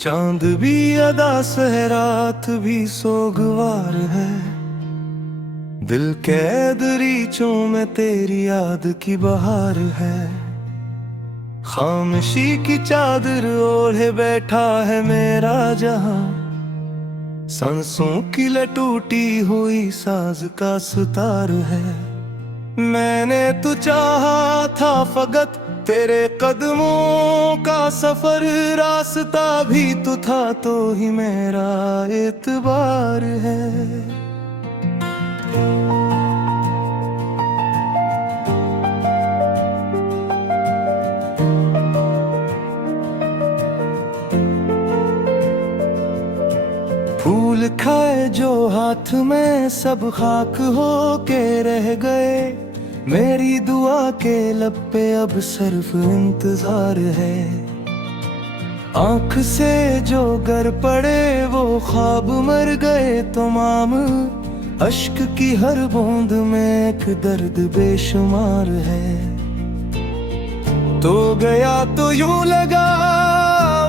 चांद भी अदा से रात भी सोगवार है। दिल कैद रीचों में तेरी याद की बहार है। खामोशी की चादर ओढ़े बैठा है मेरा जहां। सांसों की लटूटी हुई साज का सुतार है। मैंने तो चाहा था फकत तेरे कदमों का सफर। रास्ता भी तो था तो ही मेरा एतबार है। फूल खाए जो हाथ में सब खाक हो के रह गए। मेरी दुआ के लब पे अब सिर्फ इंतजार है। आँख से जो गर पड़े वो ख्वाब मर गए तमाम। अश्क की हर बूंद में एक दर्द बेशुमार है। तो गया तो यूं लगा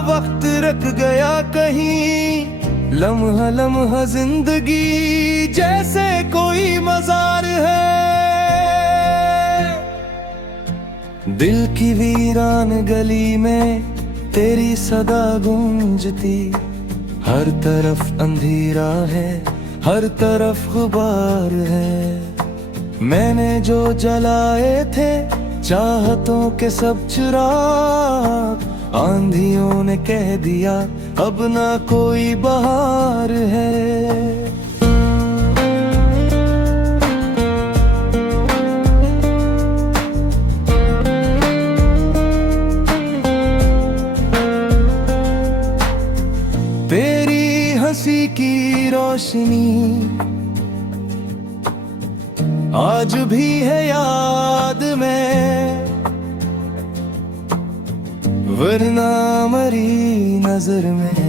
वक्त रख गया कहीं। लम्हा लम्हा जिंदगी जैसे कोई मजार है। दिल की वीरान गली में तेरी सदा गूंजती। हर तरफ अंधेरा है, हर तरफ गुबार है। मैंने जो जलाए थे चाहतों के सब चिराग। आंधियों ने कह दिया अब ना कोई बहार है। तेरी हंसी की रोशनी आज भी है याद में। वरना मरी नजर में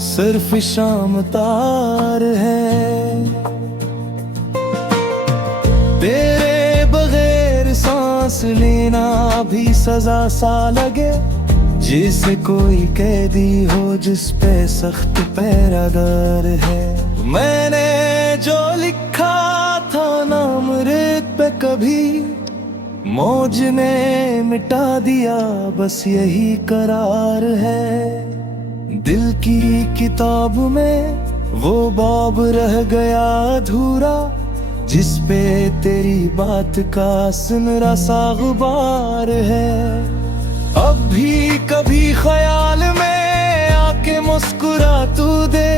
सिर्फ शाम तार है। तेरे बगैर सांस लेना भी सजा सा लगे। जिसे कोई कैदी हो जिस पे सख्त पैरादार है। मैंने जो लिखा था नाम रेत पे कभी मौज ने मिटा दिया बस यही करार है। दिल की किताब में वो बाब रह गया अधूरा। जिस पे तेरी बात का सुनहरा सा गुबार है। अब भी कभी ख्याल में आके मुस्कुरा तू दे।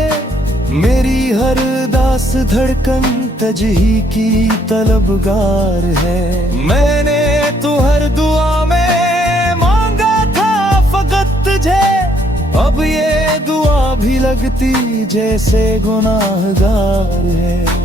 मेरी हर दास धड़कन तजही की तलबगार है। मैंने तो हर दुआ में मांगा था फकत तुझे। अब ये दुआ भी लगती जैसे गुनाहगार है।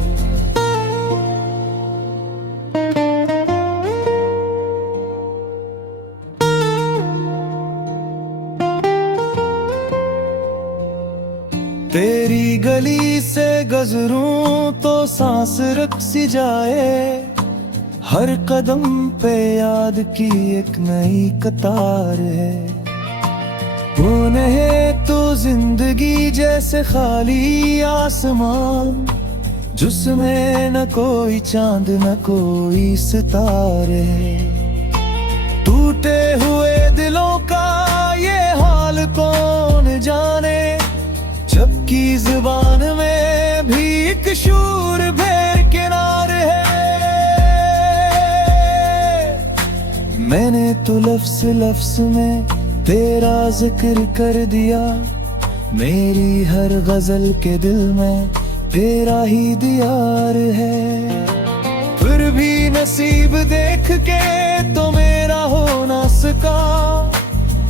तेरी गली से गुजरूं तो सांस रुक सी जाए। हर कदम पे याद की एक नई कतार है। उन्हें तो जिंदगी जैसे खाली आसमान। जिसमें न कोई चांद न कोई सितारे। टूटे हुए दिलों का ये हाल कौन जाने। जबकि जुबान में भी एक शूर बेकिनार है। मैंने तो लफ्ज़ लफ्ज़ में तेरा जिक्र कर दिया। मेरी हर गजल के दिल में तेरा ही दियार है। फिर भी नसीब देख के तो मेरा हो ना सका।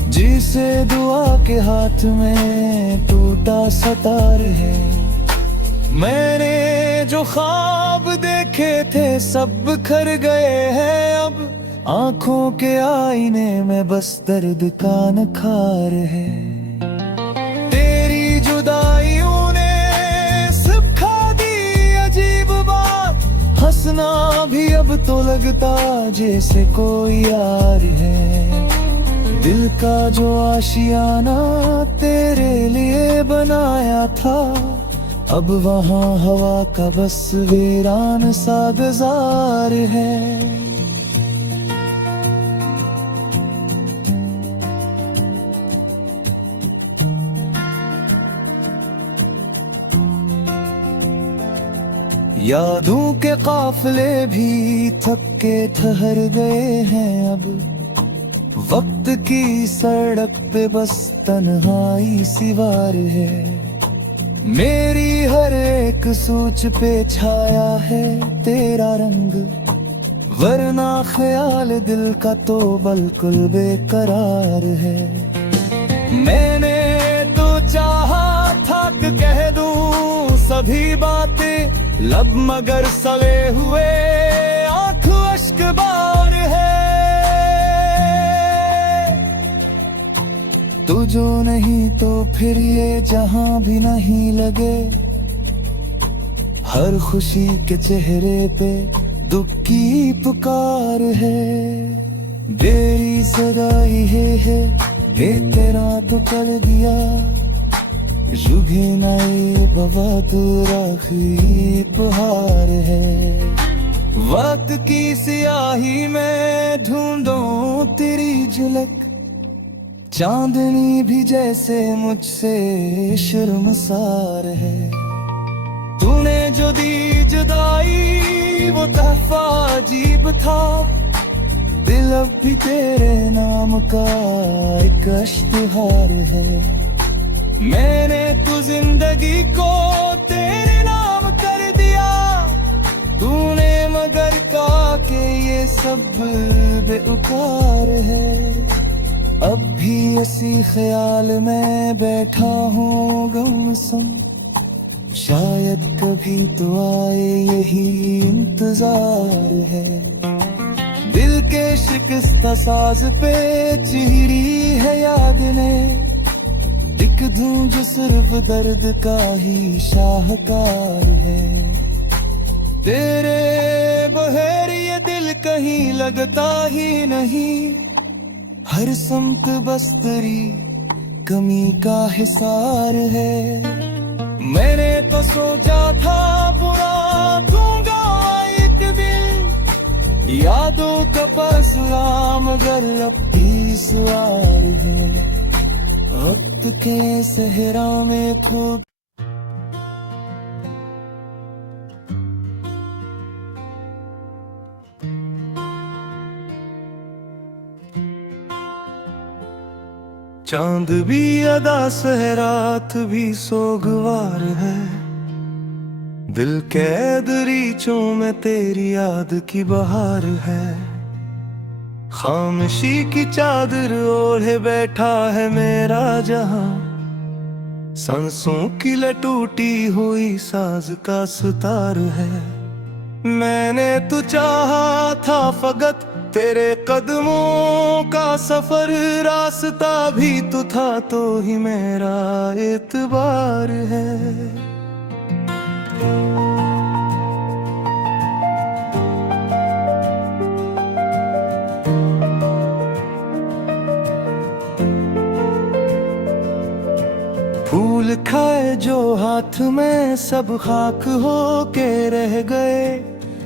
जिसे दुआ के हाथ में टूटा सतार है। मैंने जो ख्वाब देखे थे सब बिखर गए हैं अब। आंखों के आईने में बस दर्द का नखार है। तेरी जुदाइयों ने सिखा दी अजीब बात। हंसना भी अब तो लगता जैसे कोई यार है। दिल का जो आशियाना तेरे लिए बनाया था, अब वहाँ हवा का बस वीरान सा गुजार है। यादों के काफिले भी थक के ठहर गए हैं, अब वक्त की सड़क पे बस तन्हाई सिवार है। मेरी हर एक सोच पे छाया है तेरा रंग, वरना ख्याल दिल का तो बिल्कुल बेकरार है। मैंने तो चाहा था कि कह दूं सभी बातें लब, मगर सवे हुए आंख अश्क बार है। तू जो नहीं तो फिर ये जहां भी नहीं लगे, हर खुशी के चेहरे पे दुख की पुकार है। देरी सगाई है बे तेरा तो कर दिया, जुगे नए बवादुर आखिरी उपहार है। वक्त की सियाही में ढूंढूं तेरी झलक, चांदनी भी जैसे मुझसे शर्मसार है। तूने जो दी जुदाई वो तहफा अजीब था, दिल अब भी तेरे नाम का एक इश्तिहार है। मैंने तो जिंदगी को तेरे नाम कर दिया, तूने मगर कहा कि ये सब बेकार है। अब भी इसी ख्याल में बैठा हूँ गुमसुम, शायद कभी तो आए यही इंतजार है। दिल के शिकस्त साज पे चिरी है याद ने, लिख दूं जो सिर्फ दर्द का ही शाहकार है। तेरे बगैर ये दिल कहीं लगता ही नहीं, हर समत बस तेरी कमी का हिसार है। मैंने तो सोचा था बुरा दूंगा एक दिन, यादों का पसरा मगर अब भी सवार है। वक्त के सहरा में खूब चांद भी अदा से रात भी सोगवार है। दिल कैद रीचों में तेरी याद की बहार है। खामोशी की चादर ओढ़े बैठा है मेरा जहां, सांसों की लटूटी हुई साज का सुतार है। मैंने तो चाहा था फकत तेरे कदमों का सफर, रास्ता भी तो था तो ही मेरा एतबार है। फूल खाए जो हाथ में सब खाक हो के रह गए,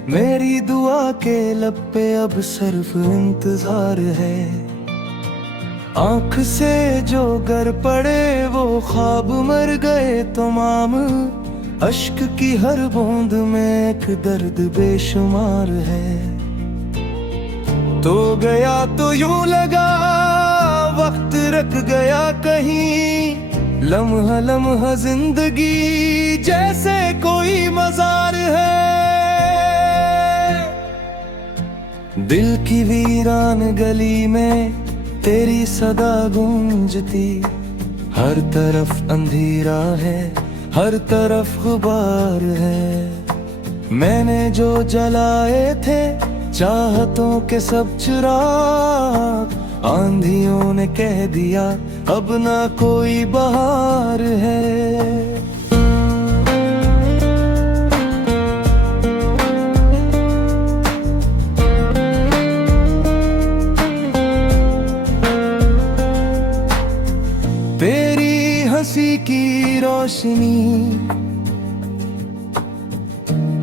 मेरी दुआ के लब पे अब सिर्फ इंतजार है। आंख से जो गर पड़े वो ख्वाब मर गए तमाम, अश्क की हर बूंद में एक दर्द बेशुमार है। तो गया तो यूं लगा वक्त रख गया कहीं, लम्हा लम्हा जिंदगी जैसे कोई मजार है। दिल की वीरान गली में तेरी सदा गूंजती, हर तरफ अंधेरा है हर तरफ गुबार है। मैंने जो जलाए थे चाहतों के सब चिराग, आंधियों ने कह दिया अब ना कोई बहार है। रोशनी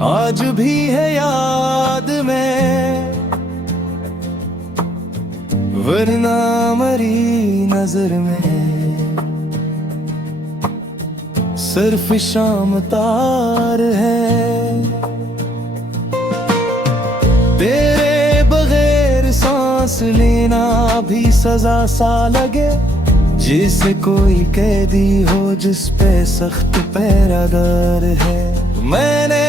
आज भी है याद में, वरना मरी नजर में सिर्फ शाम तार है। तेरे बगैर सांस लेना भी सजा सा लगे, जैसे कोई कैदी हो जिस पे सख्त पैरादार है। मैंने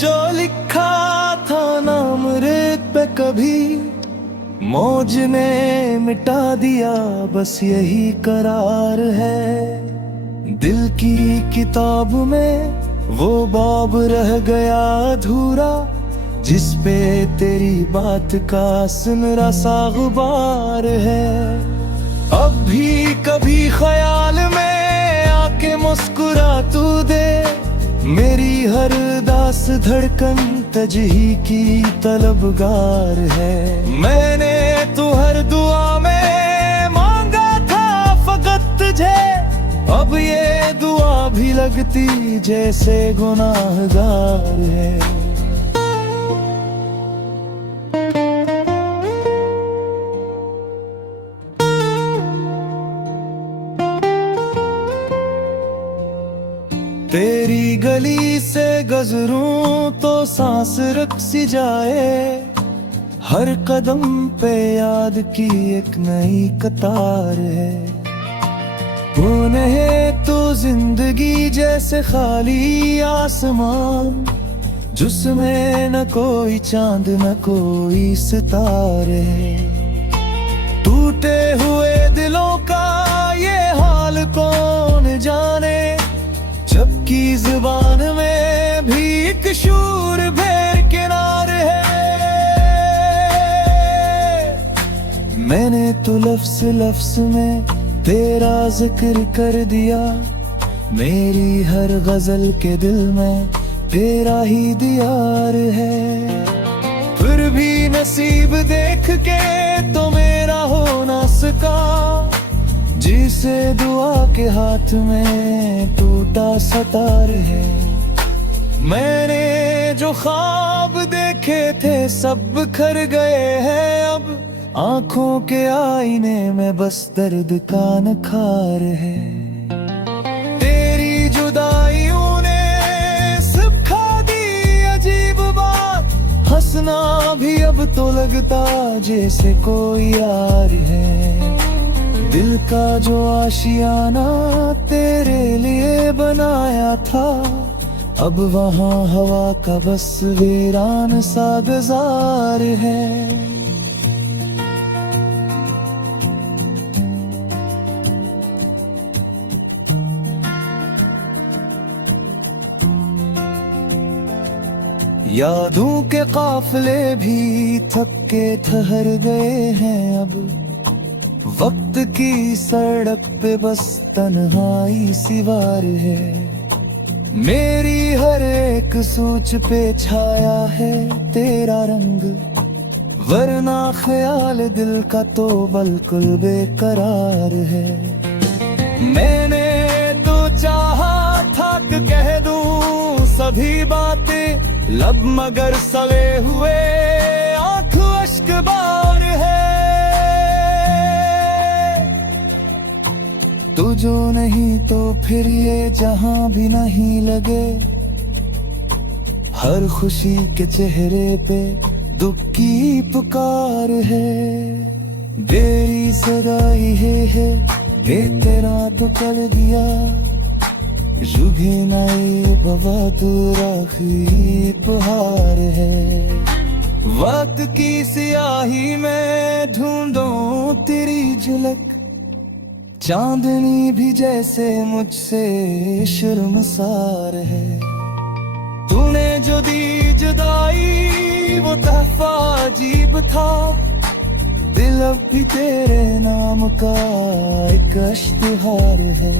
जो लिखा था नाम रेत पे कभी मौज ने मिटा दिया, बस यही करार है। दिल की किताब में वो बाब रह गया अधूरा, जिस पे तेरी बात का सुनहरा सा गुबार है। अब भी कभी ख्याल में आके मुस्कुरा तू दे, मेरी हर दास धड़कन तजही की तलबगार है। मैंने तो हर दुआ में मांगा था फकत तुझे, अब ये दुआ भी लगती जैसे गुनाहगार है। तेरी गली से गुजरूं तो सांस रुक सी जाए, हर कदम पे याद की एक नई कतार है। उन्हें तो जिंदगी जैसे खाली आसमान, जिसमें न कोई चांद न कोई सितारे। टूटे हुए दिलों का ये हाल कौन जाने, जबकि जुबान में भी एक शूर बेकिनार है। मैंने तो लफ्ज़ लफ्ज़ में तेरा जिक्र कर दिया, मेरी हर गजल के दिल में तेरा ही दियार है। फिर भी नसीब देख के तो मेरा हो ना सका, जिसे दुआ के हाथ में टूटा सतार है। मैंने जो ख्वाब देखे थे सब बिखर गए हैं, अब आंखों के आईने में बस दर्द का नखार है। तेरी जुदाइयों ने सिखा दी अजीब बात, हंसना भी अब तो लगता जैसे कोई यार है। दिल का जो आशियाना तेरे लिए बनाया था, अब वहाँ हवा का बस वीरान सा गुजार है। यादों के काफिले भी थक के ठहर गए हैं, अब वक्त की सड़क पे बस तन्हाई सिवार है। मेरी हर एक सोच पे छाया है तेरा रंग, वरना ख्याल दिल का तो बिल्कुल बेकरार है। मैंने तो चाहा था कि कह दूं सभी बातें लब, मगर सवे हुए आंख अश्क बार है। तू जो नहीं तो फिर ये जहां भी नहीं लगे, हर खुशी के चेहरे पे दुख की पुकार है। देरी सगाई है दे तेरा तो कर दिया, जुगे नए बवा तो राखी उपहार है। वक्त की सियाही में ढूंढूं तेरी झलक, चांदनी भी जैसे मुझसे शर्मसार है। तूने जो दी जुदाई वो तहफा अजीब था, दिल अब भी तेरे नाम का एक इश्तिहार है।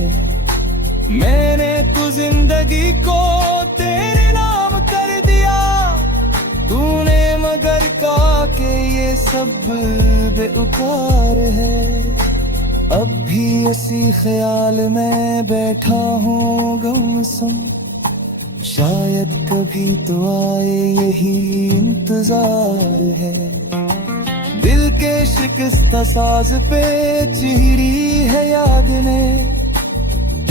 मैंने तो जिंदगी को तेरे नाम कर दिया, तूने मगर कहा कि ये सब बेकार है। अब भी भी इसी ख्याल में बैठा हूँ गुमसुम, शायद कभी तो आए यही इंतजार है। दिल के शिकस्त साज पे चीरी है याद ने,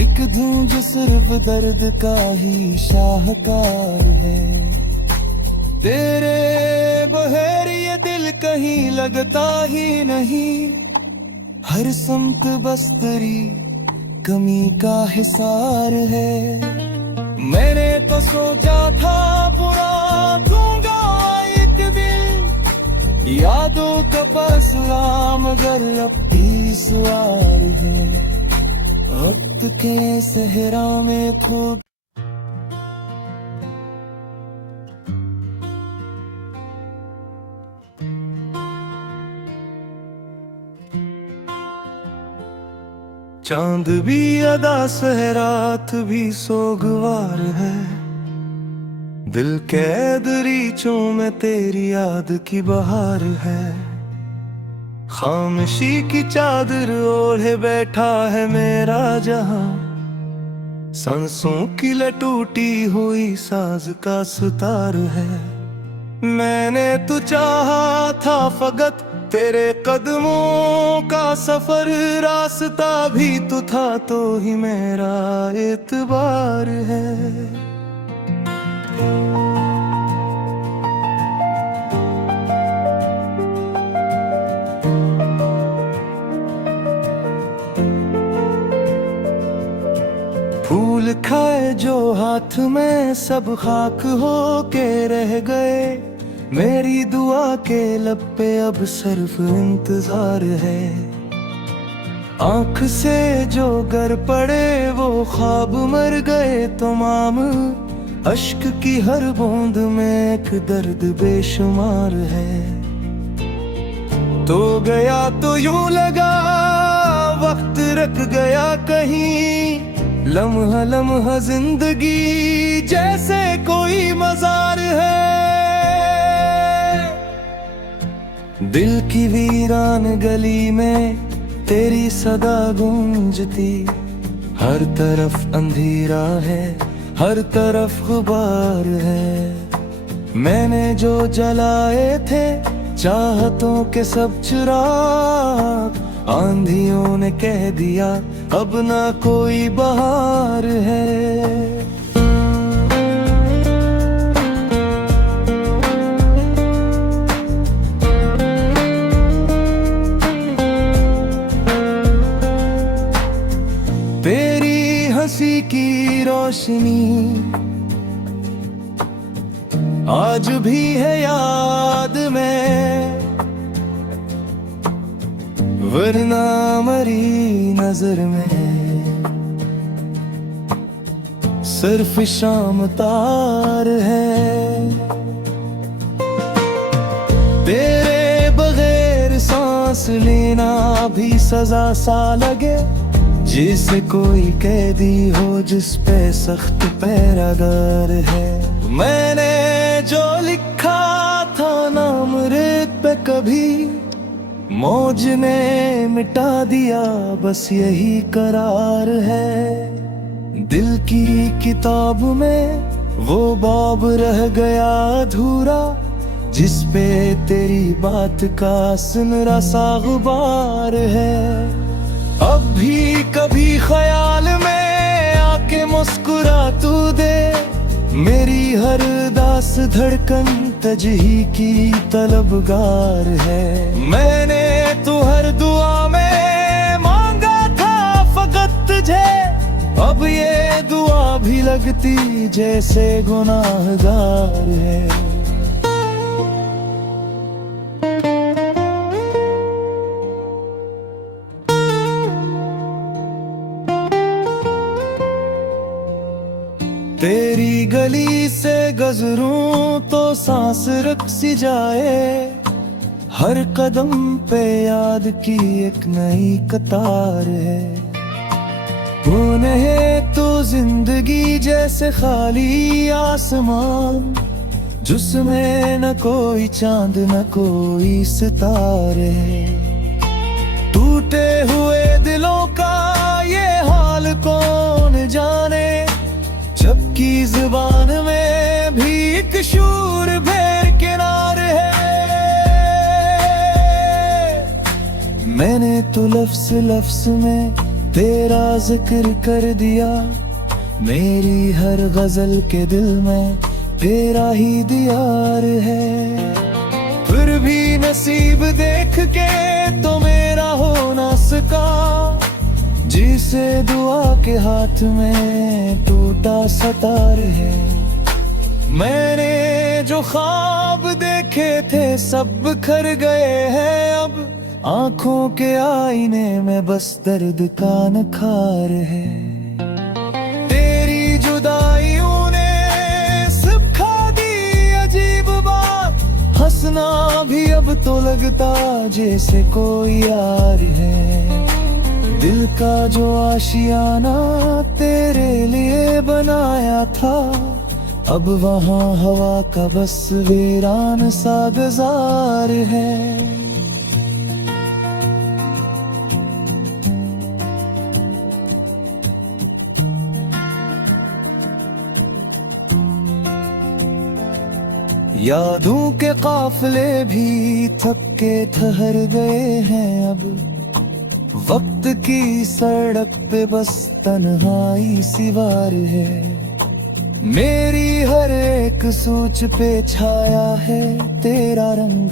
एक धूं जो सिर्फ दर्द का ही शाहकार है। तेरे बगैर ये दिल कहीं लगता ही नहीं, हर समत बस्तरी कमी का हिसार है। मैंने तो सोचा था बुरा दूंगा एक दिन, यादों का पसरा मगर अब भी सवार है। वक्त के सहरा में खो चांद भी अदा से रात भी सोगवार है। दिल कैद रीचों में तेरी याद की बहार है। खामोशी की चादर ओढ़े बैठा है मेरा जहां, सांसों की लटूटी हुई साज का सुतार है। मैंने तो चाहा था फकत तेरे कदमों का सफर, रास्ता भी तो था तो ही मेरा एतबार है। फूल खाए जो हाथ में सब खाक हो के रह गए, मेरी दुआ के लब पे अब सिर्फ इंतजार है। आंख से जो गर पड़े वो ख्वाब मर गए तमाम, अश्क की हर बूंद में एक दर्द बेशुमार है। तो गया तो यूं लगा वक्त रख गया कहीं, लम्हा लम्हा जिंदगी जैसे कोई मजार है। दिल की वीरान गली में तेरी सदा गूंजती, हर तरफ अंधेरा है हर तरफ गुबार है। मैंने जो जलाए थे चाहतों के सब चिराग, आंधियों ने कह दिया अब ना कोई बहार है। तेरी हंसी की रोशनी आज भी है याद में, वरना मरी नजर में सिर्फ शाम तार है। तेरे बगैर सांस लेना भी सजा सा लगे, जिसे कोई कैदी हो जिस पे सख्त पैरादार है। मैंने जो लिखा था नाम रेत पे कभी, मौज ने मिटा दिया बस यही करार है। दिल की किताब में वो बाब रह गया अधूरा, जिस पे तेरी बात का सुनहरा सा गुबार है। अब भी कभी ख्याल में आके मुस्कुरा तू दे, मेरी हर दास धड़कन तजही की तलबगार है। मैंने तो हर दुआ में मांगा था फकत तुझे, अब ये दुआ भी लगती जैसे गुनाहगार है। तेरी गली से गुजरूं तो सांस रुक सी जाए, हर कदम पे याद की एक नई कतार है। तूने है तो जिंदगी जैसे खाली आसमान, जिसमें न कोई चांद न कोई सितारे। टूट टूटे हुए दिलों का ये हाल कौन जाने, जबकि जुबान में भी एक शूर बेकिरार है। मैंने तो लफ्ज़ लफ्ज़ में तेरा जिक्र कर दिया, मेरी हर गजल के दिल में तेरा ही दियार है। फिर भी नसीब देख के तो मेरा हो ना सका, जिसे दुआ के हाथ में टूटा सतार है। मैंने जो ख्वाब देखे थे सब बिखर गए हैं अब, आंखों के आईने में बस दर्द का नखार है। तेरी जुदाइयों ने सिखा दी अजीब बात, हंसना भी अब तो लगता जैसे कोई यार है। दिल का जो आशियाना तेरे लिए बनाया था, अब वहाँ हवा का बस वीरान सा गुजार है। यादों के काफिले भी थक के ठहर गए हैं अब, वक्त की सड़क पे बस तन्हाई सिवार है। मेरी हर एक सोच पे छाया है तेरा रंग,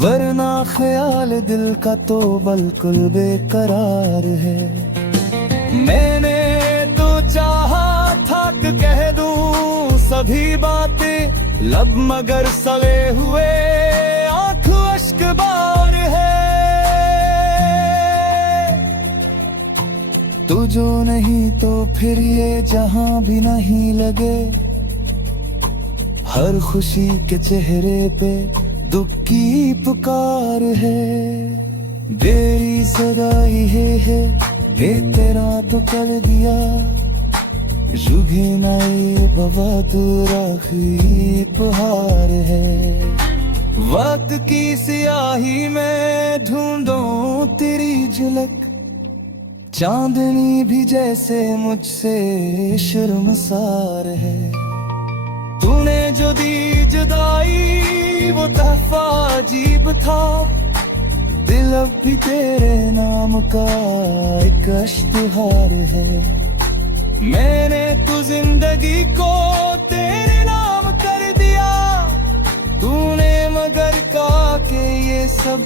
वरना ख्याल दिल का तो बिल्कुल बेकरार है। मैंने तो चाहा था कि कह दूं सभी बातें लब, मगर सवे हुए आंख अश्क बार है। तू जो नहीं तो फिर ये जहां भी नहीं लगे, हर खुशी के चेहरे पे दुख की पुकार है। देरी सगाई है बेतेरा तो कर दिया, रुगे नए बाबा तो राखी उपहार है। वक्त की सियाही में ढूंढूं तेरी झलक, चांदनी भी जैसे मुझसे शर्मसार है। तूने जो दी जुदाई वो तहफा अजीब था, दिल अब भी तेरे नाम का एक इश्तिहार है। मैंने तो जिंदगी को तेरे नाम कर दिया, तूने मगर कहा कि ये सब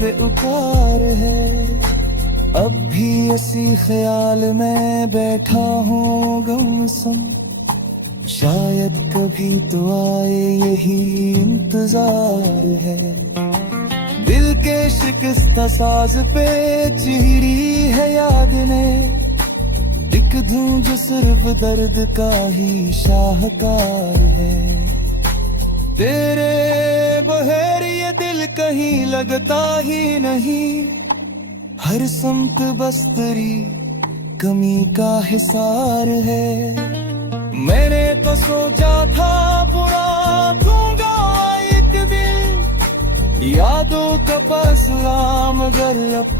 बेकार है। अब भी इसी ख्याल में बैठा हूँ गुमसुम, शायद कभी तो आए यही इंतजार है। दिल के शिकस्त साज पे चीरी है याद ने, एक धूं जो सिर्फ दर्द का ही शाहकार है। तेरे बगैर ये दिल कहीं लगता ही नहीं, हर समत बस तेरी कमी का हिसार है। मैंने तो सोचा था बुरा दूंगा एक दिन, यादों का पसरा मगर अब